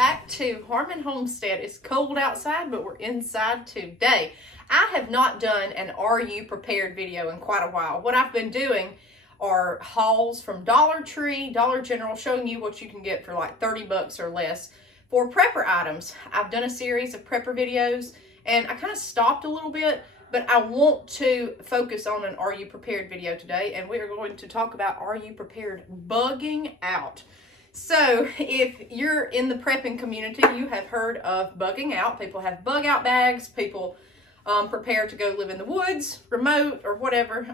back to Harmon Homestead. It's cold outside, but we're inside today. I have not done an Are You Prepared video in quite a while. What I've been doing are hauls from Dollar Tree, Dollar General, showing you what you can get for like 30 bucks or less for prepper items. I've done a series of prepper videos and I kind of stopped a little bit, but I want to focus on an Are You Prepared video today, and we are going to talk about Are You Prepared bugging out. So if you're in the prepping community, you have heard of bugging out. People have bug out bags. People prepare to go live in the woods, remote, or whatever.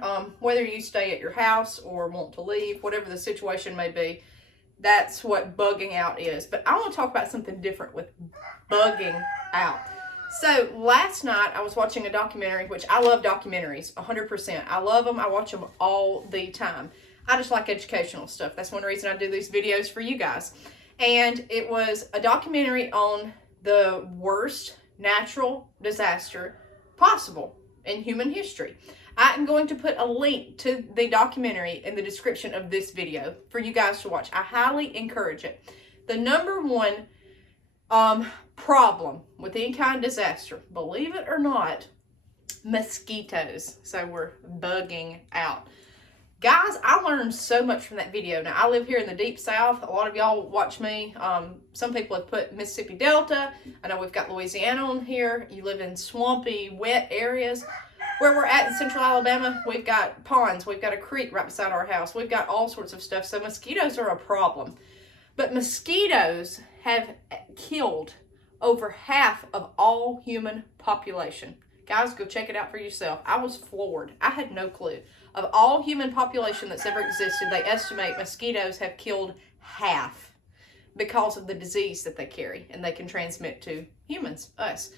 Whether you stay at your house or want to leave, whatever the situation may be, that's what bugging out is. But I want to talk about something different with bugging out. So last night I was watching a documentary, which I love documentaries, 100%. I love them. I watch them all the time. I just like educational stuff. That's one reason I do these videos for you guys. And it was a documentary on the worst natural disaster possible in human history. I am going to put a link to the documentary in the description of this video for you guys to watch. I highly encourage it. The number one problem with any kind of disaster, believe it or not, mosquitoes. So we're bugging out. Guys, I learned so much from that video. Now, I live here in the deep south. A lot of y'all watch me. Some people have put Mississippi Delta. I know we've got Louisiana on here. You live in swampy, wet areas. Where we're at in central Alabama, we've got ponds. We've got a creek right beside our house. We've got all sorts of stuff. So mosquitoes are a problem. But mosquitoes have killed over half of all human population. Guys, go check it out for yourself. I was floored. I had no clue. Of all human population that's ever existed, they estimate mosquitoes have killed half because of the disease that they carry and they can transmit to humans, us.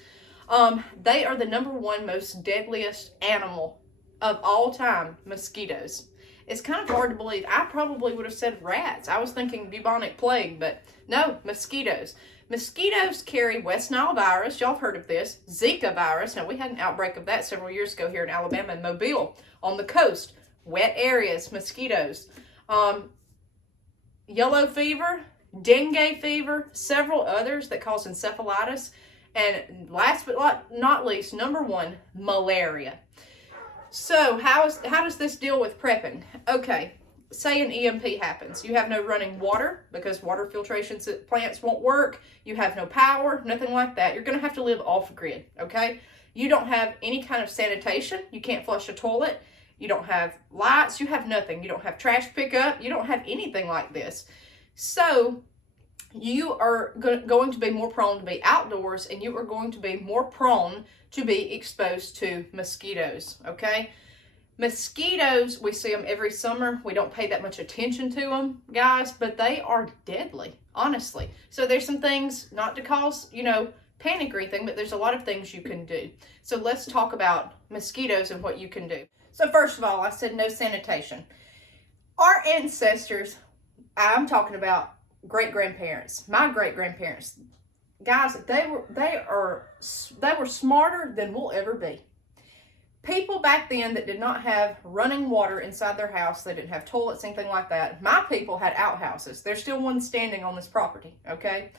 They are the number one most deadliest animal of all time, mosquitoes. It's kind of hard to believe. I probably would have said rats. I was thinking bubonic plague, but no, mosquitoes. Mosquitoes carry West Nile virus. Y'all have heard of this. Zika virus. Now, we had an outbreak of that several years ago here in Alabama and Mobile on the coast. Wet areas, mosquitoes. Yellow fever, dengue fever, several others that cause encephalitis. And last but not least, number one, malaria. So how does this deal with prepping? Okay. Say an EMP happens. You have no running water because water filtration plants won't work. You have no power, nothing like that. You're going to have to live off grid, okay? You don't have any kind of sanitation. You can't flush a toilet. You don't have lights. You have nothing. You don't have trash pickup. You don't have anything like this. So you are going to be more prone to be outdoors, and you are going to be more prone to be exposed to mosquitoes, okay? Mosquitoes, we see them every summer. We don't pay that much attention to them, guys, but they are deadly, honestly. So there's some things, not to cause, panic or anything, but there's a lot of things you can do. So let's talk about mosquitoes and what you can do. So first of all, I said no sanitation. Our ancestors, I'm talking about great-grandparents, my great-grandparents, guys, they were smarter than we'll ever be. People back then that did not have running water inside their house, they didn't have toilets, anything like that. My people had outhouses. There's still one standing on this property, okay?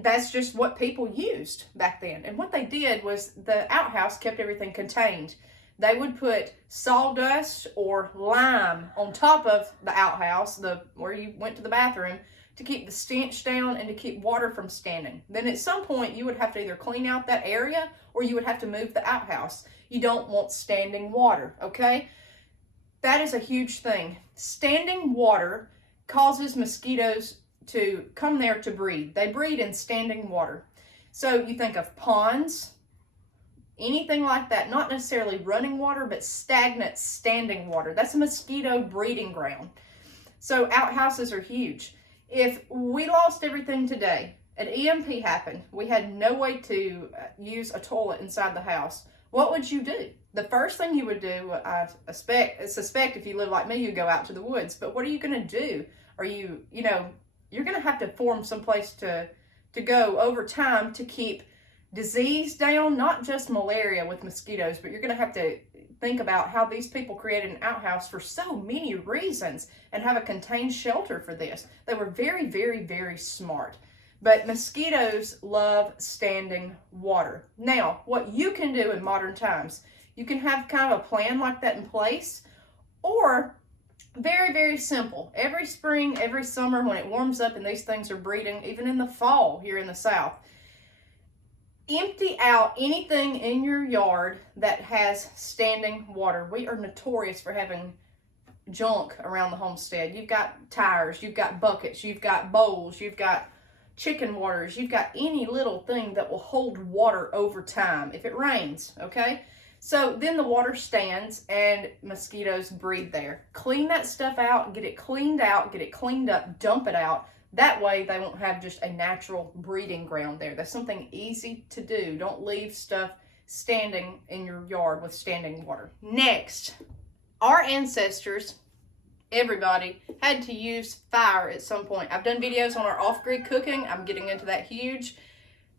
That's just what people used back then. And what they did was the outhouse kept everything contained. They would put sawdust or lime on top of the outhouse, where you went to the bathroom, to keep the stench down and to keep water from standing. Then at some point, you would have to either clean out that area or you would have to move the outhouse. You don't want standing water, okay? That is a huge thing. Standing water causes mosquitoes to come there to breed. They breed in standing water. So you think of ponds, anything like that, not necessarily running water, but stagnant standing water. That's a mosquito breeding ground. So outhouses are huge. If we lost everything today, an EMP happened, we had no way to use a toilet inside the house, what would you do? The first thing you would do, I suspect if you live like me, you go out to the woods. But what are you going to do? Are you're going to have to form someplace to go over time to keep disease down, not just malaria with mosquitoes, but you're going to have to think about how these people created an outhouse for so many reasons and have a contained shelter for this. They were very, very, very smart. But mosquitoes love standing water. Now, what you can do in modern times, you can have kind of a plan like that in place, or very, very simple. Every spring, every summer, when it warms up and these things are breeding, even in the fall here in the South, empty out anything in your yard that has standing water. We are notorious for having junk around the homestead. You've got tires, you've got buckets, you've got bowls, you've got chicken waters, you've got any little thing that will hold water over time if it rains, okay? So then the water stands and mosquitoes breed there. Clean that stuff out, get it cleaned out, get it cleaned up, dump it out. That way they won't have just a natural breeding ground there. That's something easy to do. Don't leave stuff standing in your yard with standing water. Next, our ancestors, everybody, had to use fire at some point. I've done videos on our off-grid cooking. I'm getting into that huge.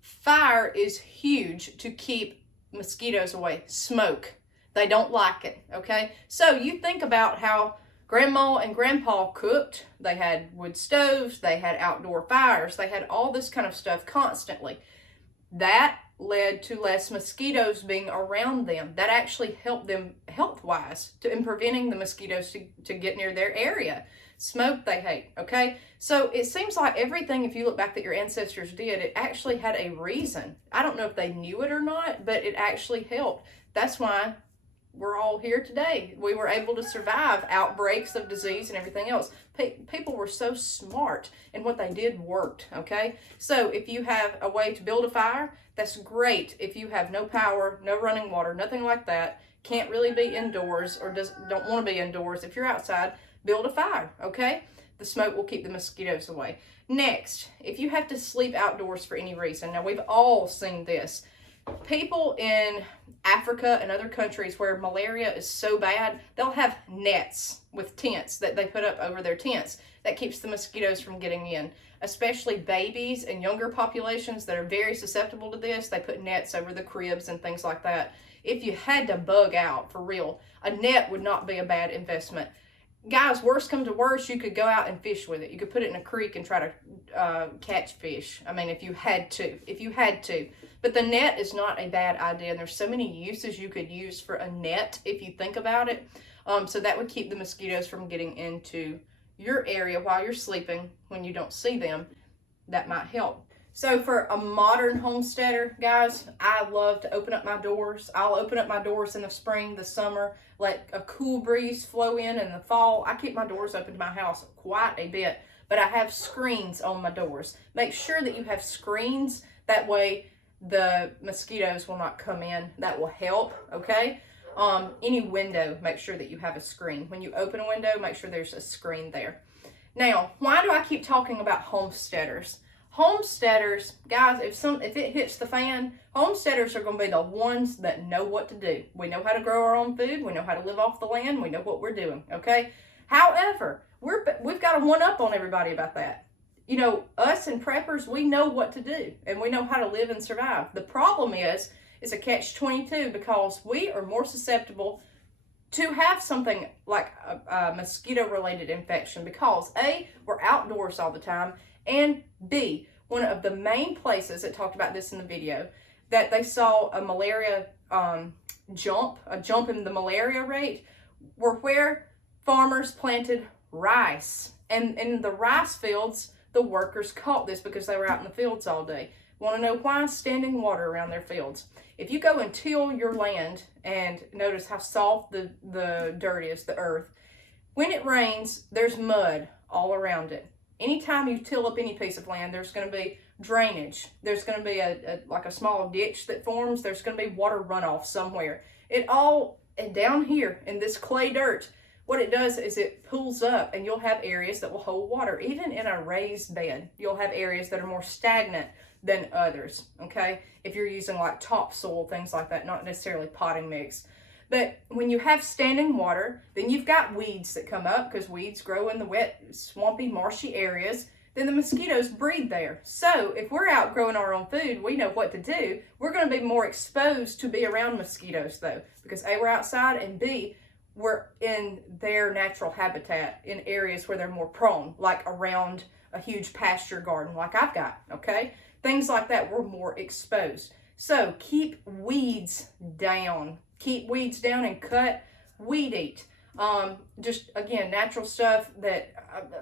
Fire is huge to keep mosquitoes away. Smoke. They don't like it, okay? So you think about how Grandma and Grandpa cooked. They had wood stoves, they had outdoor fires, they had all this kind of stuff constantly. That led to less mosquitoes being around them. That actually helped them health-wise in preventing the mosquitoes to get near their area. Smoke they hate, okay? So it seems like everything, if you look back that your ancestors did, it actually had a reason. I don't know if they knew it or not, but it actually helped. That's why we're all here today. We were able to survive outbreaks of disease and everything else. People were so smart, and what they did worked, okay? So if you have a way to build a fire, that's great. If you have no power, no running water, nothing like that, can't really be indoors or don't want to be indoors, if you're outside, build a fire, okay? The smoke will keep the mosquitoes away. Next, if you have to sleep outdoors for any reason, now we've all seen this. People in Africa and other countries where malaria is so bad, they'll have nets with tents that they put up over their tents. That keeps the mosquitoes from getting in. Especially babies and younger populations that are very susceptible to this, they put nets over the cribs and things like that. If you had to bug out, for real, a net would not be a bad investment. Guys, worst come to worst, you could go out and fish with it. You could put it in a creek and try to catch fish. I mean, if you had to. But the net is not a bad idea. And there's so many uses you could use for a net if you think about it. So that would keep the mosquitoes from getting into your area while you're sleeping when you don't see them. That might help. So for a modern homesteader, guys, I love to open up my doors. I'll open up my doors in the spring, the summer, let a cool breeze flow in the fall. I keep my doors open to my house quite a bit, but I have screens on my doors. Make sure that you have screens. That way the mosquitoes will not come in. That will help, okay? Any window, make sure that you have a screen. When you open a window, make sure there's a screen there. Now, why do I keep talking about homesteaders? Homesteaders, guys, if it hits the fan, homesteaders are going to be the ones that know what to do. We know how to grow our own food. We know how to live off the land. We know what we're doing, okay? However, we've got to one-up on everybody about that. You know, us and preppers, we know what to do, and we know how to live and survive. The problem is, it's a catch-22 because we are more susceptible to have something like a mosquito-related infection because A, we're outdoors all the time, and B, one of the main places that talked about this in the video, that they saw a malaria jump in the malaria rate, were where farmers planted rice. And in the rice fields, the workers caught this because they were out in the fields all day. Want to know why? Standing water around their fields. If you go and till your land and notice how soft the dirt is, the earth, when it rains, there's mud all around it. Anytime you till up any piece of land, there's going to be drainage. There's going to be like a small ditch that forms. There's going to be water runoff somewhere. And down here in this clay dirt, what it does is it pools up, and you'll have areas that will hold water. Even in a raised bed, you'll have areas that are more stagnant than others, okay? If you're using like topsoil, things like that, not necessarily potting mix. But when you have standing water, then you've got weeds that come up because weeds grow in the wet, swampy, marshy areas. Then the mosquitoes breed there. So if we're out growing our own food, we know what to do. We're going to be more exposed to be around mosquitoes though, because A, we're outside, and B, we're in their natural habitat in areas where they're more prone, like around a huge pasture garden like I've got, okay? Things like that, we're more exposed. So keep weeds down. Keep weeds down and cut weed eat. Just again, natural stuff that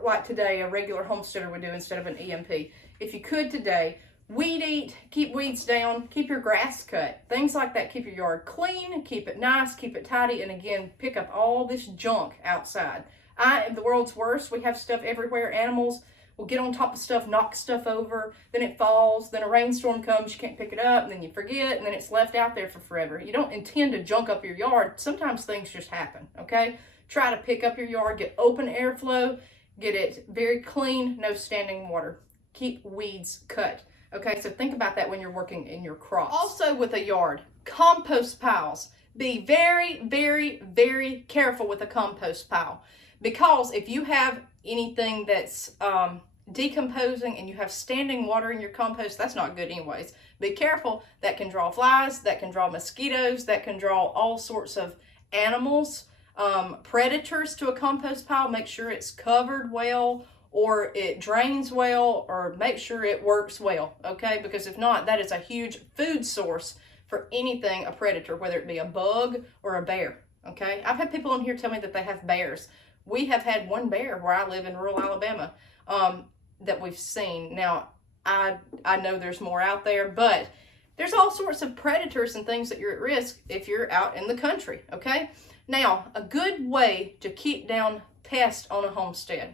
like today a regular homesteader would do instead of an EMP. If you could today, weed eat, keep weeds down, keep your grass cut, things like that. Keep your yard clean, keep it nice, keep it tidy, and again, pick up all this junk outside. I am the world's worst. We have stuff everywhere. Animals will get on top of stuff, knock stuff over, then it falls, then a rainstorm comes, you can't pick it up, and then you forget, and then it's left out there for forever. You don't intend to junk up your yard. Sometimes things just happen, okay? Try to pick up your yard, get open airflow, get it very clean, no standing water. Keep weeds cut. Okay, so think about that when you're working in your crops. Also with a yard, compost piles. Be very, very, very careful with a compost pile, because if you have anything that's decomposing and you have standing water in your compost, that's not good anyways. Be careful. That can draw flies, that can draw mosquitoes, that can draw all sorts of animals, predators to a compost pile. Make sure it's covered well, or it drains well, or make sure it works well, okay? Because if not, that is a huge food source for anything, a predator, whether it be a bug or a bear, okay? I've had people in here tell me that they have bears. We have had one bear where I live in rural Alabama that we've seen. Now, I know there's more out there, but there's all sorts of predators and things that you're at risk if you're out in the country, okay? Now, a good way to keep down pests on a homestead.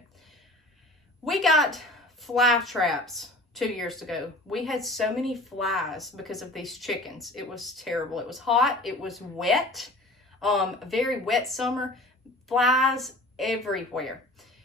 We got fly traps 2 years ago. We had so many flies because of these chickens. It was terrible. It was hot. It was wet. Very wet summer. Flies everywhere.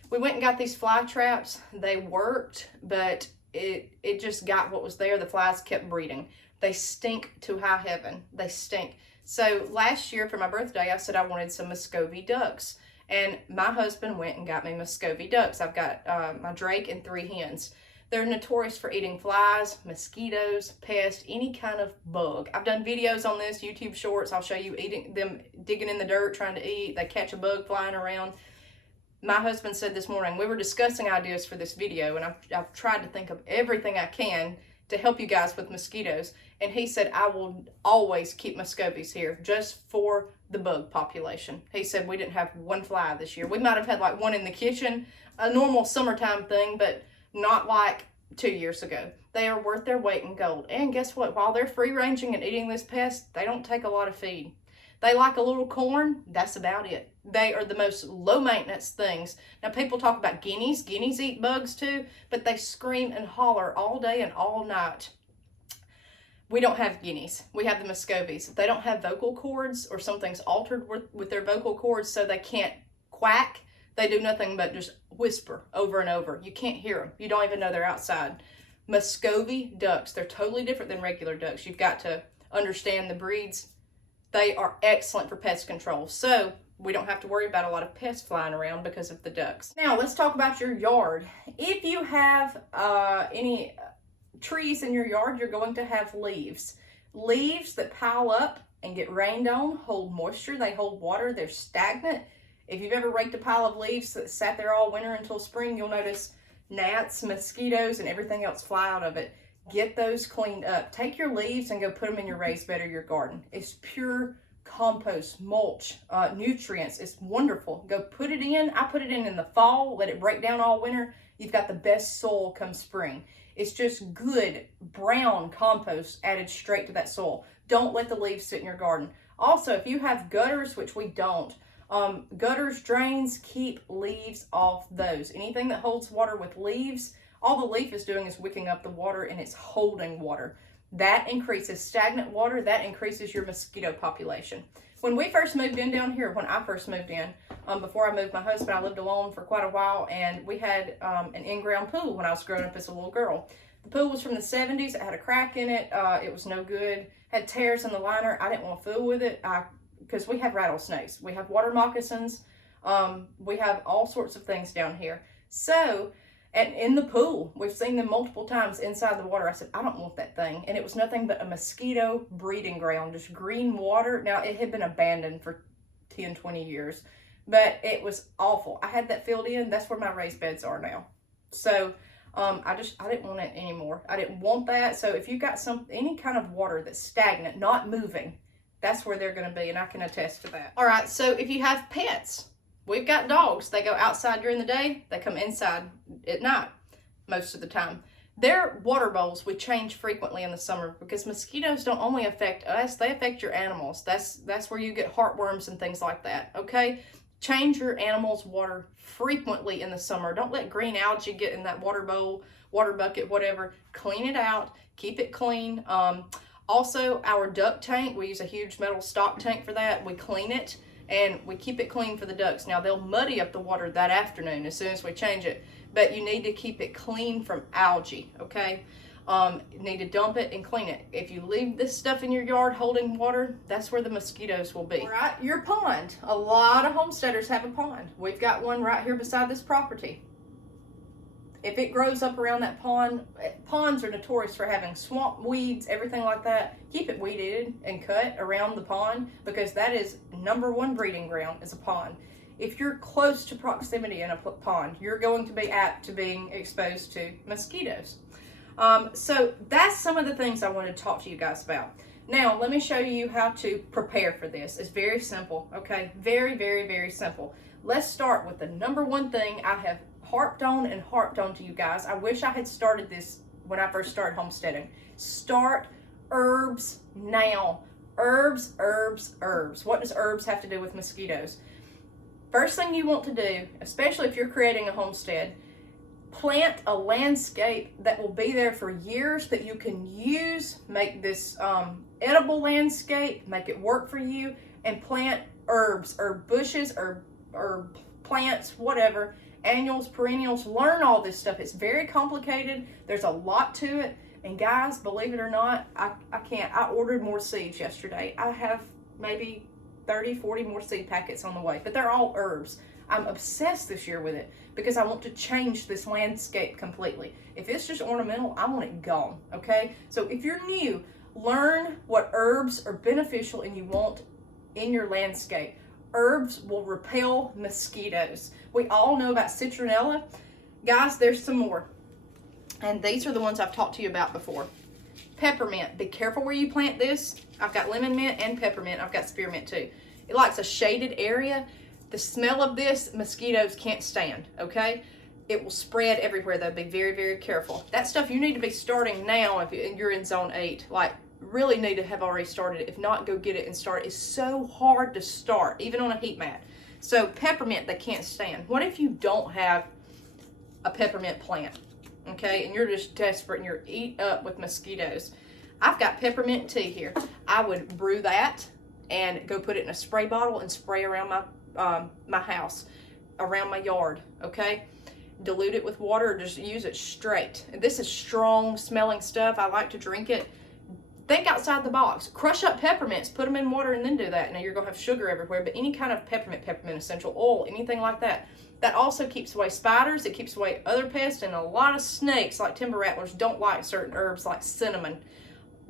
We went and got these fly traps. They worked, but it just got what was there. The flies kept breeding. They stink to high heaven. They stink. So last year for my birthday, I said I wanted some Muscovy ducks. And my husband went and got me Muscovy ducks. I've got my drake and 3 hens. They're notorious for eating flies, mosquitoes, pests, any kind of bug. I've done videos on this, YouTube shorts. I'll show you eating them, digging in the dirt, trying to eat. They catch a bug flying around. My husband said this morning, we were discussing ideas for this video, and I've tried to think of everything I can to help you guys with mosquitoes. And he said, I will always keep Muscovies here just for the bug population. He said we didn't have one fly this year. We might have had like one in the kitchen, a normal summertime thing, but not like 2 years ago. They are worth their weight in gold. And guess what? While they're free ranging and eating this pest, they don't take a lot of feed. They like a little corn. That's about it. They are the most low maintenance things. Now people talk about guineas. Guineas eat bugs too, but they scream and holler all day and all night. We don't have guineas. We have the Muscovies. They don't have vocal cords, or something's altered with their vocal cords so they can't quack. They do nothing but just whisper over and over. You can't hear them. You don't even know they're outside. Muscovy ducks, they're totally different than regular ducks. You've got to understand the breeds. They are excellent for pest control. So we don't have to worry about a lot of pests flying around because of the ducks. Now let's talk about your yard. If you have any trees in your yard, you're going to have leaves. Leaves that pile up and get rained on hold moisture. They hold water. They're stagnant. If you've ever raked a pile of leaves that sat there all winter until spring, you'll notice gnats, mosquitoes, and everything else fly out of it. Get those cleaned up. Take your leaves and go put them in your raised bed or your garden. It's pure compost, mulch, nutrients. It's wonderful. Go put it in. I put it in the fall, let it break down all winter. You've got the best soil come spring. It's just good brown compost added straight to that soil. Don't let the leaves sit in your garden. Also, if you have gutters, which we don't, gutters, drains, keep leaves off those. Anything that holds water with leaves, all the leaf is doing is wicking up the water, and it's holding water. That increases stagnant water. That increases your mosquito population. When we first moved in down here, when I first moved in, before I moved my husband, I lived alone for quite a while, and we had an in-ground pool when I was growing up as a little girl. The pool was from the 70s. It had a crack in it. It was no good. Had tears in the liner. I didn't want to fool with it because we have rattlesnakes. We have water moccasins. We have all sorts of things down here. So, and in the pool, we've seen them multiple times inside the water. I said, I don't want that thing. And it was nothing but a mosquito breeding ground, just green water. Now, it had been abandoned for 10, 20 years, but it was awful. I had that filled in. That's where my raised beds are now. So I didn't want it anymore. I didn't want that. So if you got any kind of water that's stagnant, not moving, that's where they're going to be, and I can attest to that. All right, so if you have pets, we've got dogs. They go outside during the day. They come inside at night most of the time. Their water bowls we change frequently in the summer because mosquitoes don't only affect us, they affect your animals. That's where you get heartworms and things like that, okay? Change your animals' water frequently in the summer. Don't let green algae get in that water bowl, water bucket, whatever. Clean it out. Keep it clean. Also, our duck tank, we use a huge metal stock tank for that. We clean it and we keep it clean for the ducks. Now, they'll muddy up the water that afternoon as soon as we change it, but you need to keep it clean from algae, okay? You need to dump it and clean it. If you leave this stuff in your yard holding water, that's where the mosquitoes will be. All right, your pond. A lot of homesteaders have a pond. We've got one right here beside this property. If it grows up around that pond, ponds are notorious for having swamp weeds, everything like that. Keep it weeded and cut around the pond because that is #1 breeding ground is a pond. If you're close to proximity in a pond, you're going to be apt to being exposed to mosquitoes. So that's some of the things I wanted to talk to you guys about. Now, let me show you how to prepare for this. It's very simple, okay? Very, very, very simple. Let's start with the #1 thing I have harped on to you guys. I wish I had started this when I first started homesteading. Start herbs now. Herbs, herbs, herbs. What does herbs have to do with mosquitoes? First thing you want to do, especially if you're creating a homestead, plant a landscape that will be there for years that you can use. Make this edible landscape, make it work for you, and plant herbs or bushes or plants, whatever, annuals, perennials. Learn all this stuff. It's very complicated. There's a lot to it. And guys, believe it or not, I can't. I ordered more seeds yesterday. I have maybe 30, 40 more seed packets on the way, but they're all herbs. I'm obsessed this year with it because I want to change this landscape completely. If it's just ornamental, I want it gone, okay? So if you're new, learn what herbs are beneficial and you want in your landscape. Herbs will repel mosquitoes. We all know about citronella. Guys, there's some more. And these are the ones I've talked to you about before. Peppermint. Be careful where you plant this. I've got lemon mint and peppermint. I've got spearmint too. It likes a shaded area. The smell of this, mosquitoes can't stand, okay? It will spread everywhere, though. Be very, very careful. That stuff you need to be starting now if you're in zone 8. Like, really need to have already started it. If not, go get it and start. It's so hard to start, even on a heat mat. So peppermint, they can't stand. What if you don't have a peppermint plant, okay? And you're just desperate and you're eat up with mosquitoes. I've got peppermint tea here. I would brew that and go put it in a spray bottle and spray around my house, around my yard, okay? Dilute it with water or just use it straight. This is strong smelling stuff. I like to drink it. Think outside the box. Crush up peppermints, put them in water and then do that. Now you're gonna have sugar everywhere, but any kind of peppermint essential oil, anything like that. That also keeps away spiders, it keeps away other pests, and a lot of snakes like timber rattlers don't like certain herbs like cinnamon.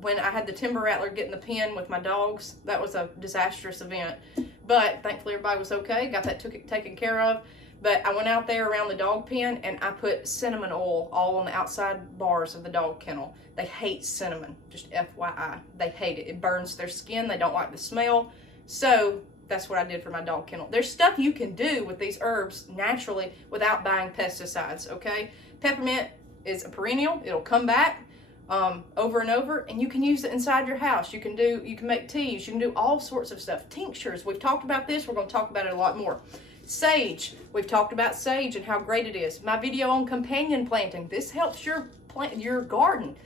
When I had the timber rattler get in the pen with my dogs, that was a disastrous event. But thankfully everybody was okay, got that taken care of. But I went out there around the dog pen and I put cinnamon oil all on the outside bars of the dog kennel. They hate cinnamon, just FYI. They hate it. It burns their skin. They don't like the smell. So that's what I did for my dog kennel. There's stuff you can do with these herbs naturally without buying pesticides, okay? Peppermint is a perennial. It'll come back over and over, and you can use it inside your house. You can make teas. You can do all sorts of stuff. Tinctures. We've talked about this. We're going to talk about it a lot more. Sage. We've talked about sage and how great it is. My video on companion planting. This helps your garden.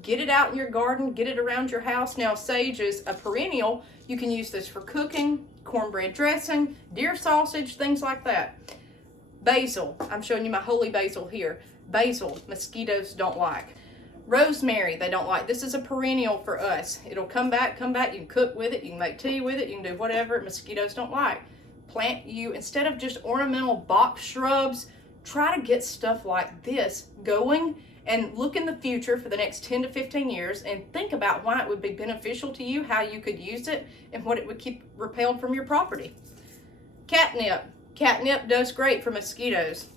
Get it out in your garden. Get it around your house. Now, sage is a perennial. You can use this for cooking, cornbread dressing, deer sausage, things like that. Basil. I'm showing you my holy basil here. Basil, mosquitoes don't like. Rosemary, they don't like. This is a perennial for us. It'll come back. You can cook with it. You can make tea with it. You can do whatever. Mosquitoes don't like. Plant you, instead of just ornamental box shrubs, try to get stuff like this going and look in the future for the next 10 to 15 years and think about why it would be beneficial to you, how you could use it, and what it would keep repelled from your property. Catnip. Catnip does great for mosquitoes.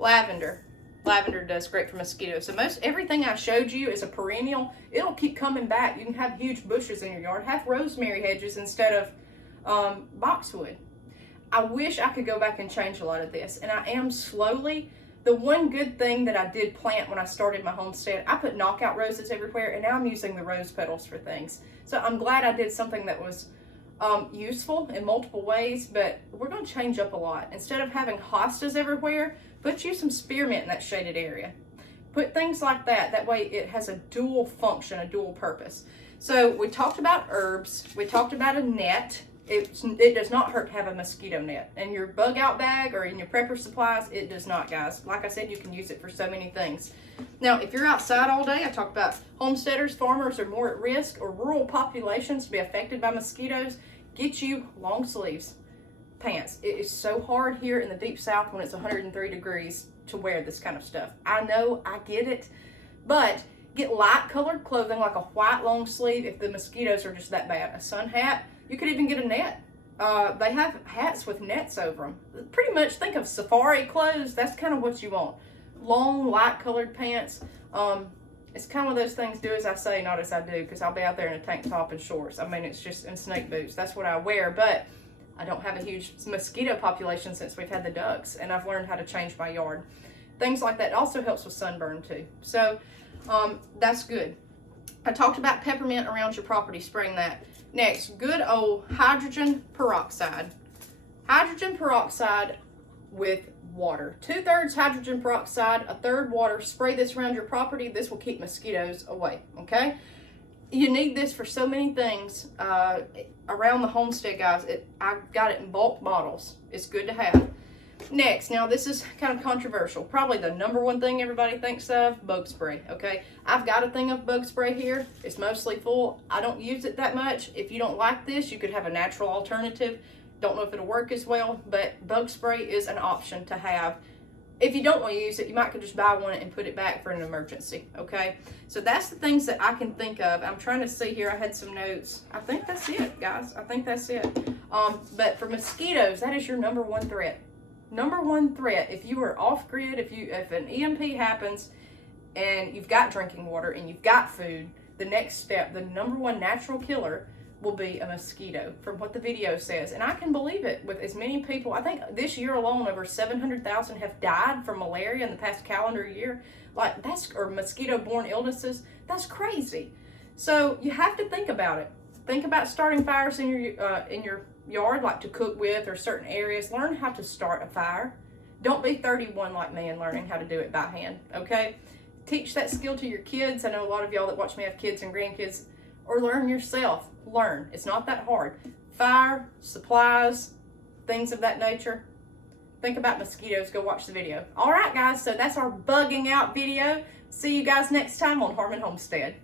Lavender. lavender does great for mosquitoes. So most everything I showed you is a perennial. It'll keep coming back. You can have huge bushes in your yard. Have rosemary hedges instead of boxwood. I wish I could go back and change a lot of this, and I am slowly. The one good thing that I did plant when I started my homestead, I put knockout roses everywhere, and now I'm using the rose petals for things. So I'm glad I did something that was useful in multiple ways, but we're going to change up a lot. Instead of having hostas everywhere, put you some spearmint in that shaded area. Put things like that. That way it has a dual function, a dual purpose. So we talked about herbs. We talked about a net. It does not hurt to have a mosquito net. In your bug out bag or in your prepper supplies, it does not, guys. Like I said, you can use it for so many things. Now, if you're outside all day, I talked about homesteaders, farmers are more at risk, or rural populations to be affected by mosquitoes. Get you long sleeves pants. It is so hard here in the deep south when it's 103 degrees to wear this kind of stuff. I know, I get it, but get light colored clothing like a white long sleeve if the mosquitoes are just that bad. A sun hat. You could even get a net. They have hats with nets over them. Pretty much think of safari clothes. That's kind of what you want. Long, light-colored pants. It's kind of one of those things, do as I say, not as I do, because I'll be out there in a tank top and shorts. I mean, it's just in snake boots. That's what I wear, but I don't have a huge mosquito population since we've had the ducks, and I've learned how to change my yard. Things like that also helps with sunburn, too. So, that's good. I talked about peppermint around your property, spraying that. Next, good old hydrogen peroxide. Hydrogen peroxide with water. 2/3 hydrogen peroxide, 1/3 water. Spray this around your property. This will keep mosquitoes away, okay? You need this for so many things around the homestead, guys. I've got it in bulk bottles. It's good to have. Next, now this is kind of controversial. Probably the #1 thing everybody thinks of, bug spray, okay? I've got a thing of bug spray here. It's mostly full. I don't use it that much. If you don't like this, you could have a natural alternative. Don't know if it'll work as well, but bug spray is an option to have. If you don't want to use it, you might could just buy one and put it back for an emergency, okay? So that's the things that I can think of. I'm trying to see here. I had some notes. I think that's it, guys. I think that's it. But for mosquitoes, that is your #1 threat. #1 threat. If you are off grid, if an EMP happens and you've got drinking water and you've got food, the next step, the #1 natural killer will be a mosquito, from what the video says. And I can believe it with as many people. I think this year alone, over 700,000 have died from malaria in the past calendar year. Like, or mosquito-borne illnesses. That's crazy. So you have to think about it. Think about starting fires in your yard, like to cook with, or certain areas. Learn how to start a fire. Don't be 31 like me and learning how to do it by hand, okay? Teach that skill to your kids. I know a lot of y'all that watch me have kids and grandkids, or learn yourself. Learn. It's not that hard. Fire, supplies, things of that nature. Think about mosquitoes. Go watch the video. All right, guys, so that's our bugging out video. See you guys next time on Harmon Homestead.